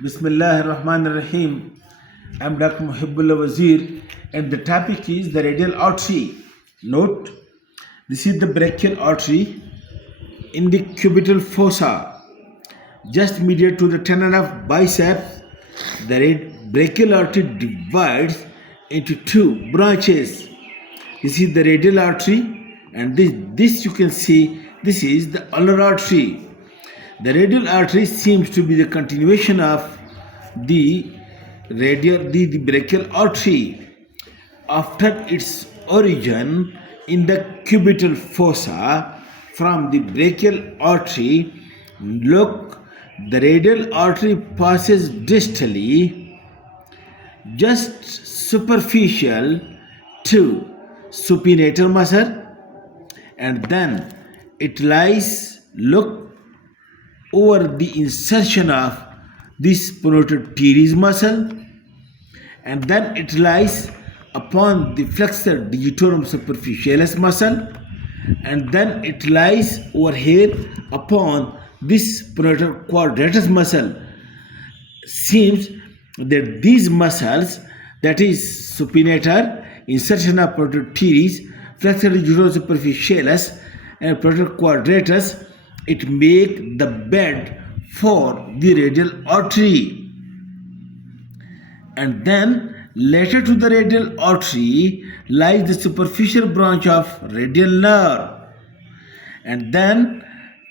Bismillah ar-Rahman ar-Rahim. I'm Dr. Mohibullah Wazir, and the topic is the radial artery. Note, this is the brachial artery in the cubital fossa, just medial to the tendon of biceps. The brachial artery divides into two branches. This is the radial artery, and this you can see, this is the ulnar artery. The radial artery seems to be the continuation of the brachial artery. After its origin in the cubital fossa from the brachial artery, look, the radial artery passes distally, just superficial to supinator muscle, and then it lies, look, over the insertion of this pronoted teres muscle, and then it lies upon the flexor digitorum superficialis muscle, and then it lies over here upon this pronoted quadratus muscle. Seems that these muscles, that is supinator, insertion of pronoted teres, flexor digitorum superficialis, and pronoted quadratus, it make the bed for the radial artery. And then later to the radial artery lies the superficial branch of radial nerve, and then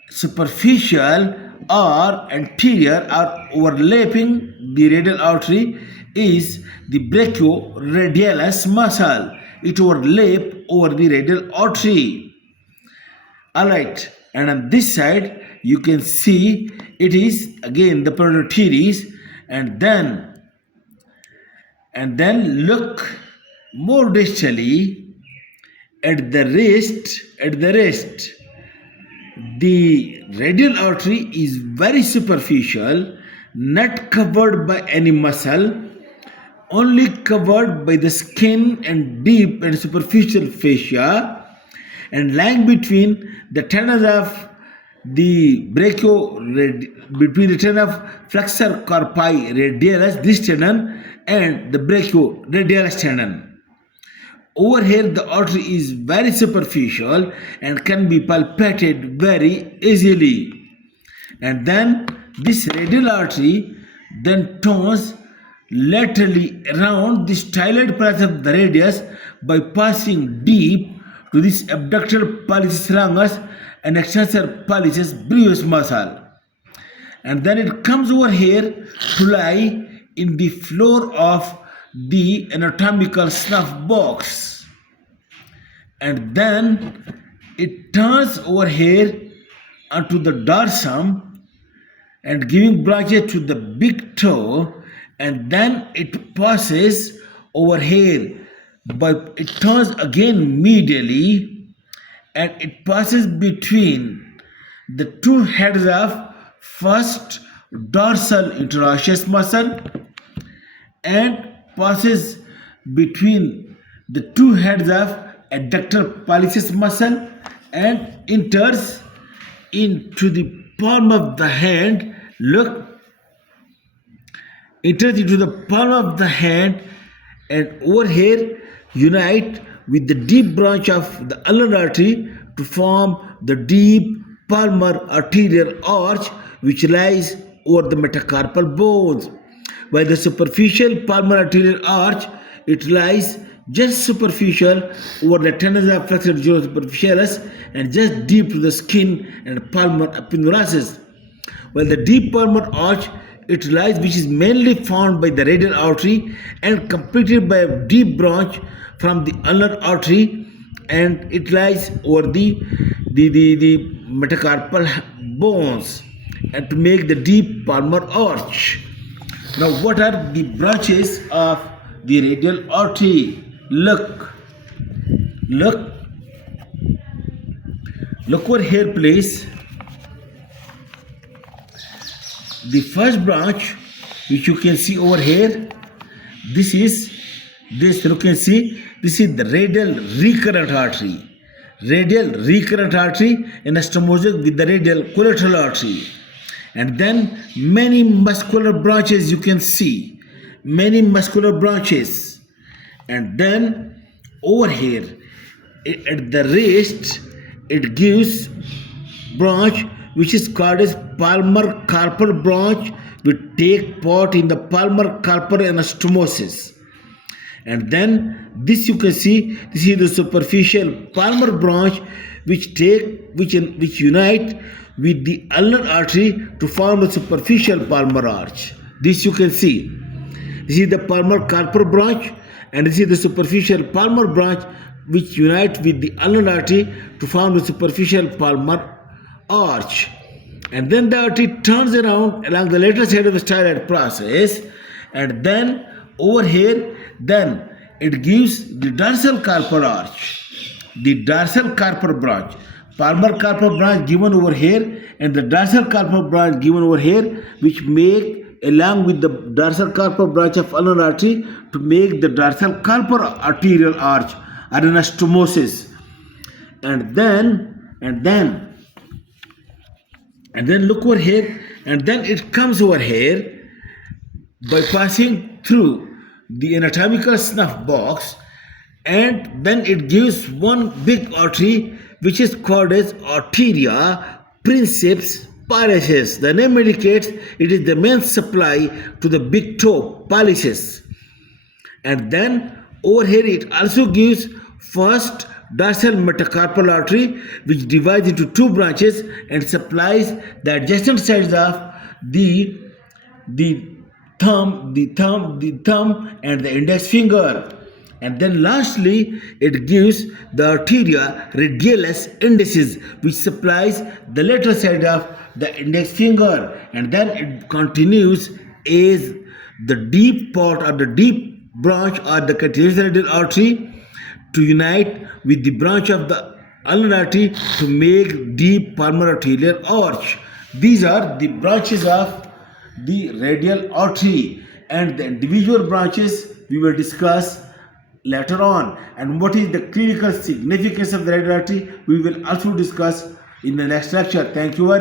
superficial or anterior or overlapping the radial artery is the brachioradialis muscle. It overlap over the radial artery. Alright, and on this side you can see it is again the pronoted teres, and then look more distally at the wrist. The radial artery is very superficial, not covered by any muscle, only covered by the skin and deep and superficial fascia, and lying between the tendons of the between the tendon of flexor carpi radialis, this tendon, and the brachioradialis tendon. Over here the artery is very superficial and can be palpated very easily. And then this radial artery then turns laterally around the styloid part of the radius by passing deep to this abductor pollicis longus and extensor pollicis brevis muscle. And then it comes over here to lie in the floor of the anatomical snuff box, and then it turns over here onto the dorsum and giving branches to the big toe, and then it passes over here, but it turns again medially, and it passes between the two heads of first dorsal interosseous muscle and passes between the two heads of adductor pollicis muscle and enters into the palm of the hand. Look, enters into the palm of the hand, and over here unite with the deep branch of the ulnar artery to form the deep palmar arterial arch which lies over the metacarpal bones. While the superficial palmar arterial arch, it lies just superficial over the tendons of flexor digitorum superficialis and just deep to the skin and palmar aponeurosis. While the deep palmar arch, it lies, which is mainly found by the radial artery and completed by a deep branch from the ulnar artery, and it lies over the metacarpal bones and to make the deep palmar arch. Now, what are the branches of the radial artery? Look over here, please. The first branch, which you can see over here, you can see this is the radial recurrent artery. Radial recurrent artery anastomosic with the radial collateral artery. And then many muscular branches you can see, many muscular branches. And then over here at the wrist it gives branch which is called as palmar carpal branch, which take part in the palmar carpal anastomosis. And then this you can see, this is the superficial palmar branch which unite with the ulnar artery to form the superficial palmar arch. This you can see. This is the palmar carpal branch, and this is the superficial palmar branch which unite with the ulnar artery to form the superficial palmar arch. And then the artery turns around along the lateral side of the styloid process, and then over here, then it gives the dorsal carpal arch, the dorsal carpal branch, palmar carpal branch given over here, and the dorsal carpal branch given over here, which make along with the dorsal carpal branch of ulnar artery to make the dorsal carpal arterial arch or anastomosis. And then look over here, and then it comes over here by passing through the anatomical snuff box, and then it gives one big artery which is called as arteria princeps pallicis. The name indicates it is the main supply to the big toe pallicis. And then over here it also gives first dorsal metacarpal artery, which divides into two branches and supplies the adjacent sides of the thumb and the index finger. And then lastly it gives the arteria radialis indicis, which supplies the lateral side of the index finger. And then it continues as the deep part or the deep branch or the continuous radial artery to unite with the branch of the ulnar artery to make deep palmar arterial arch. These are the branches of the radial artery, and the individual branches we will discuss later on. And what is the clinical significance of the radial artery we will also discuss in the next lecture. Thank you very much.